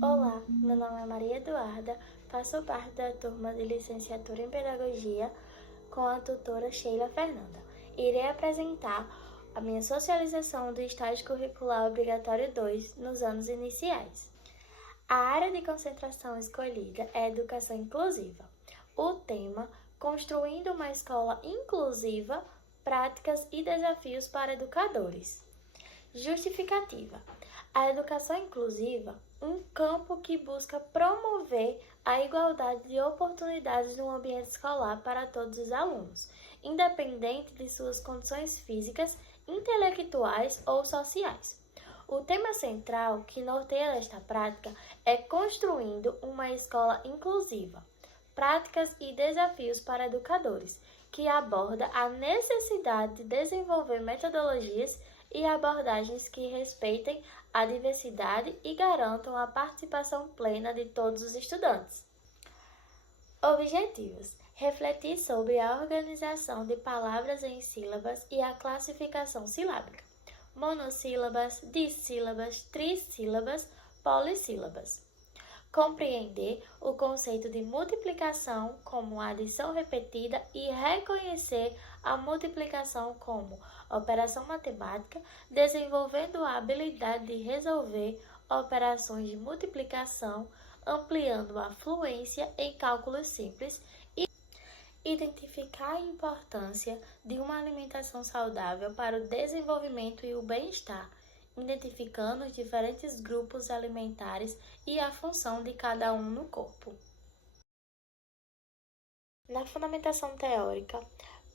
Olá, meu nome é Maria Eduarda, faço parte da turma de licenciatura em Pedagogia com a tutora Sheila Fernanda. Irei apresentar a minha socialização do estágio curricular obrigatório 2 nos anos iniciais. A área de concentração escolhida é Educação Inclusiva. O tema, Construindo uma Escola Inclusiva, Práticas e Desafios para Educadores. Justificativa. A educação inclusiva, um campo que busca promover a igualdade de oportunidades no ambiente escolar para todos os alunos, independente de suas condições físicas, intelectuais ou sociais. O tema central que norteia esta prática é construindo uma escola inclusiva, práticas e desafios para educadores, que aborda a necessidade de desenvolver metodologias e abordagens que respeitem a diversidade e garantam a participação plena de todos os estudantes. Objetivos: refletir sobre a organização de palavras em sílabas e a classificação silábica, monossílabas, dissílabas, trissílabas, polissílabas. Compreender o conceito de multiplicação como adição repetida e reconhecer a multiplicação como operação matemática, desenvolvendo a habilidade de resolver operações de multiplicação, ampliando a fluência em cálculos simples e identificar a importância de uma alimentação saudável para o desenvolvimento e o bem-estar, identificando os diferentes grupos alimentares e a função de cada um no corpo. Na fundamentação teórica,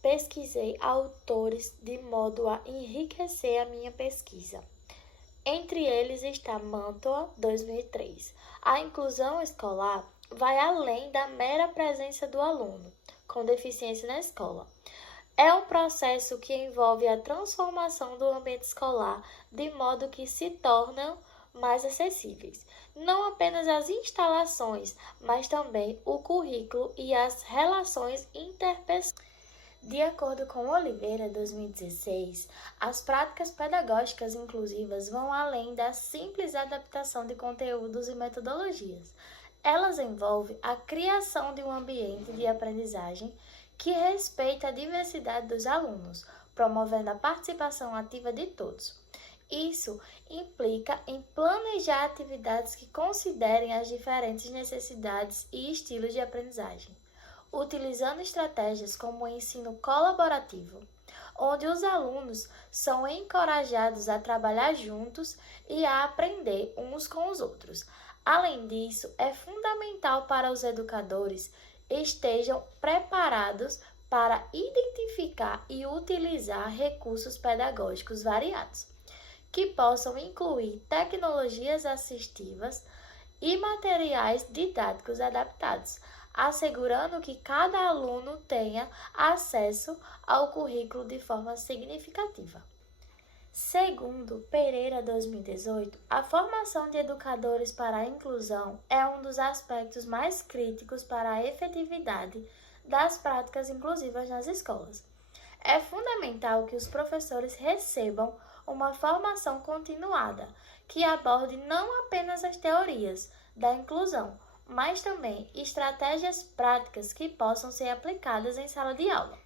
pesquisei autores de modo a enriquecer a minha pesquisa. Entre eles está Mantua, 2003. A inclusão escolar vai além da mera presença do aluno com deficiência na escola. É um processo que envolve a transformação do ambiente escolar de modo que se tornam mais acessíveis. Não apenas as instalações, mas também o currículo e as relações interpessoais. De acordo com Oliveira, 2016, as práticas pedagógicas inclusivas vão além da simples adaptação de conteúdos e metodologias. Elas envolvem a criação de um ambiente de aprendizagem que respeita a diversidade dos alunos, promovendo a participação ativa de todos. Isso implica em planejar atividades que considerem as diferentes necessidades e estilos de aprendizagem, utilizando estratégias como o ensino colaborativo, onde os alunos são encorajados a trabalhar juntos e a aprender uns com os outros. Além disso, é fundamental para os educadores estejam preparados para identificar e utilizar recursos pedagógicos variados, que possam incluir tecnologias assistivas e materiais didáticos adaptados, assegurando que cada aluno tenha acesso ao currículo de forma significativa. Segundo Pereira 2018, a formação de educadores para a inclusão é um dos aspectos mais críticos para a efetividade das práticas inclusivas nas escolas. É fundamental que os professores recebam uma formação continuada, que aborde não apenas as teorias da inclusão, mas também estratégias práticas que possam ser aplicadas em sala de aula.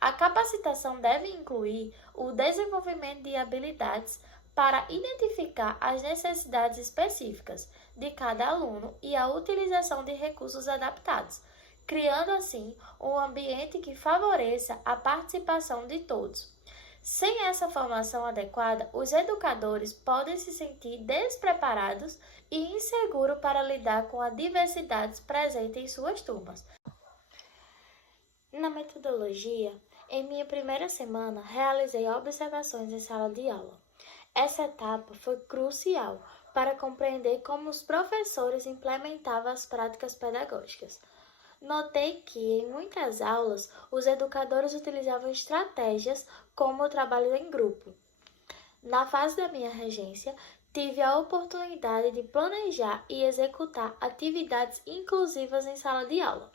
A capacitação deve incluir o desenvolvimento de habilidades para identificar as necessidades específicas de cada aluno e a utilização de recursos adaptados, criando assim um ambiente que favoreça a participação de todos. Sem essa formação adequada, os educadores podem se sentir despreparados e inseguros para lidar com a diversidade presente em suas turmas. Na metodologia, em minha primeira semana, realizei observações em sala de aula. Essa etapa foi crucial para compreender como os professores implementavam as práticas pedagógicas. Notei que, em muitas aulas, os educadores utilizavam estratégias como o trabalho em grupo. Na fase da minha regência, tive a oportunidade de planejar e executar atividades inclusivas em sala de aula.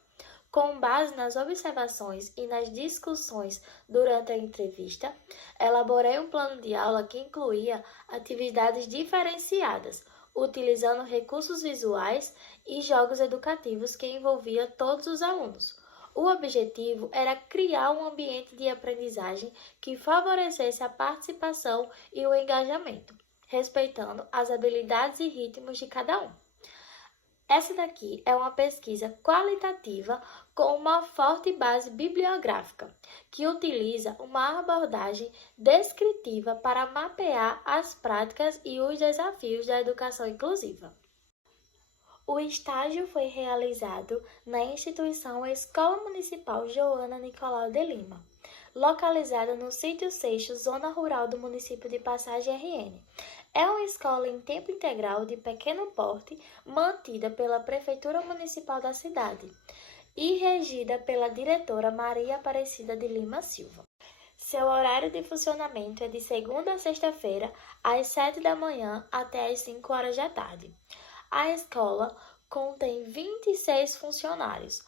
Com base nas observações e nas discussões durante a entrevista, elaborei um plano de aula que incluía atividades diferenciadas, utilizando recursos visuais e jogos educativos que envolvia todos os alunos. O objetivo era criar um ambiente de aprendizagem que favorecesse a participação e o engajamento, respeitando as habilidades e ritmos de cada um. Essa daqui é uma pesquisa qualitativa com uma forte base bibliográfica, que utiliza uma abordagem descritiva para mapear as práticas e os desafios da educação inclusiva. O estágio foi realizado na instituição Escola Municipal Joana Nicolau de Lima, localizada no Sítio Seixo, zona rural do município de Passagem RN. É uma escola em tempo integral de pequeno porte, mantida pela Prefeitura Municipal da cidade e regida pela diretora Maria Aparecida de Lima Silva. Seu horário de funcionamento é de segunda a sexta-feira, às 7 da manhã até às 5 horas da tarde. A escola contém 26 funcionários,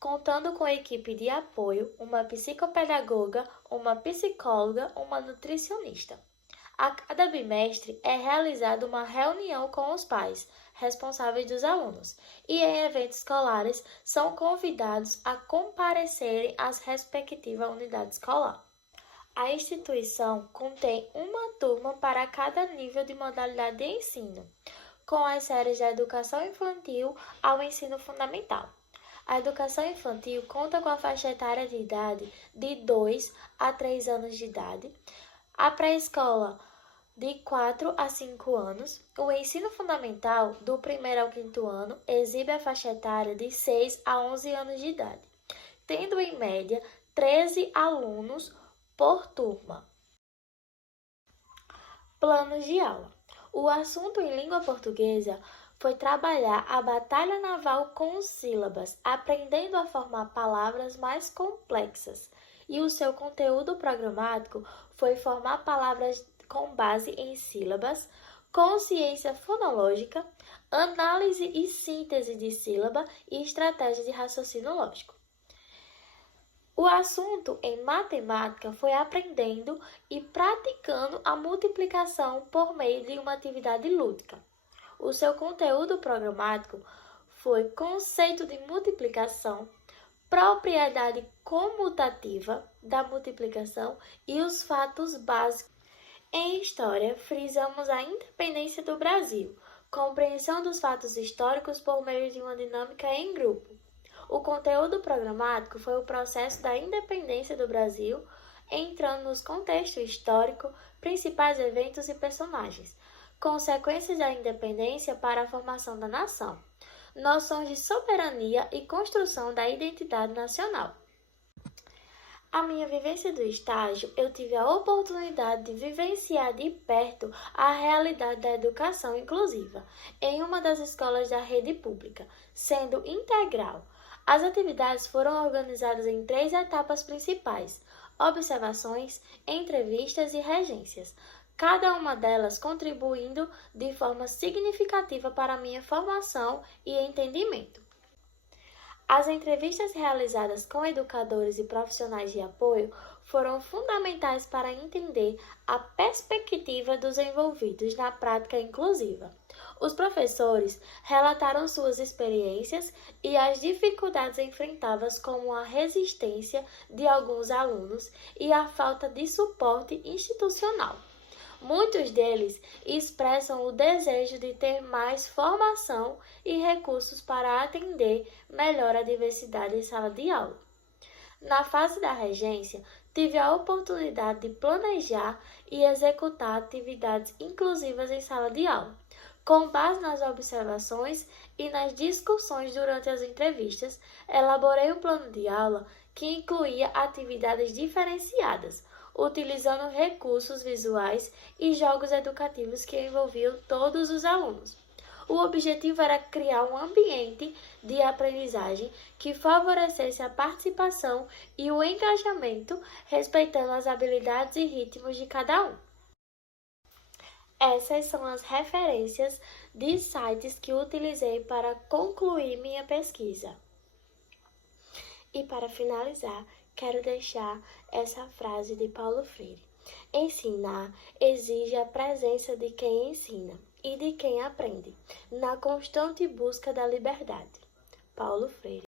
contando com equipe de apoio, uma psicopedagoga, uma psicóloga, uma nutricionista. A cada bimestre é realizada uma reunião com os pais responsáveis dos alunos e em eventos escolares são convidados a comparecerem às respectivas unidades escolares. A instituição contém uma turma para cada nível de modalidade de ensino, com as séries da educação infantil ao ensino fundamental. A educação infantil conta com a faixa etária de idade de 2 a 3 anos de idade, a pré-escola de 4 a 5 anos, o ensino fundamental do 1º ao 5º ano exibe a faixa etária de 6 a 11 anos de idade, tendo em média 13 alunos por turma. Planos de aula. O assunto em língua portuguesa foi trabalhar a batalha naval com sílabas, aprendendo a formar palavras mais complexas. E o seu conteúdo programático foi formar palavras com base em sílabas, consciência fonológica, análise e síntese de sílaba e estratégia de raciocínio lógico. O assunto em matemática foi aprendendo e praticando a multiplicação por meio de uma atividade lúdica. O seu conteúdo programático foi conceito de multiplicação, propriedade comutativa da multiplicação e os fatos básicos. Em História, frisamos a independência do Brasil, compreensão dos fatos históricos por meio de uma dinâmica em grupo. O conteúdo programático foi o processo da independência do Brasil, entrando nos contextos históricos, principais eventos e personagens, consequências da independência para a formação da nação, noções de soberania e construção da identidade nacional. A minha vivência do estágio, eu tive a oportunidade de vivenciar de perto a realidade da educação inclusiva em uma das escolas da rede pública, sendo integral. As atividades foram organizadas em 3 etapas principais: observações, entrevistas e regências, cada uma delas contribuindo de forma significativa para a minha formação e entendimento. As entrevistas realizadas com educadores e profissionais de apoio foram fundamentais para entender a perspectiva dos envolvidos na prática inclusiva. Os professores relataram suas experiências e as dificuldades enfrentadas, como a resistência de alguns alunos e a falta de suporte institucional. Muitos deles expressam o desejo de ter mais formação e recursos para atender melhor a diversidade em sala de aula. Na fase da regência, tive a oportunidade de planejar e executar atividades inclusivas em sala de aula. Com base nas observações e nas discussões durante as entrevistas, elaborei um plano de aula que incluía atividades diferenciadas, utilizando recursos visuais e jogos educativos que envolviam todos os alunos. O objetivo era criar um ambiente de aprendizagem que favorecesse a participação e o engajamento, respeitando as habilidades e ritmos de cada um. Essas são as referências de sites que utilizei para concluir minha pesquisa. E para finalizar, quero deixar essa frase de Paulo Freire: ensinar exige a presença de quem ensina, e de quem aprende, na constante busca da liberdade. Paulo Freire.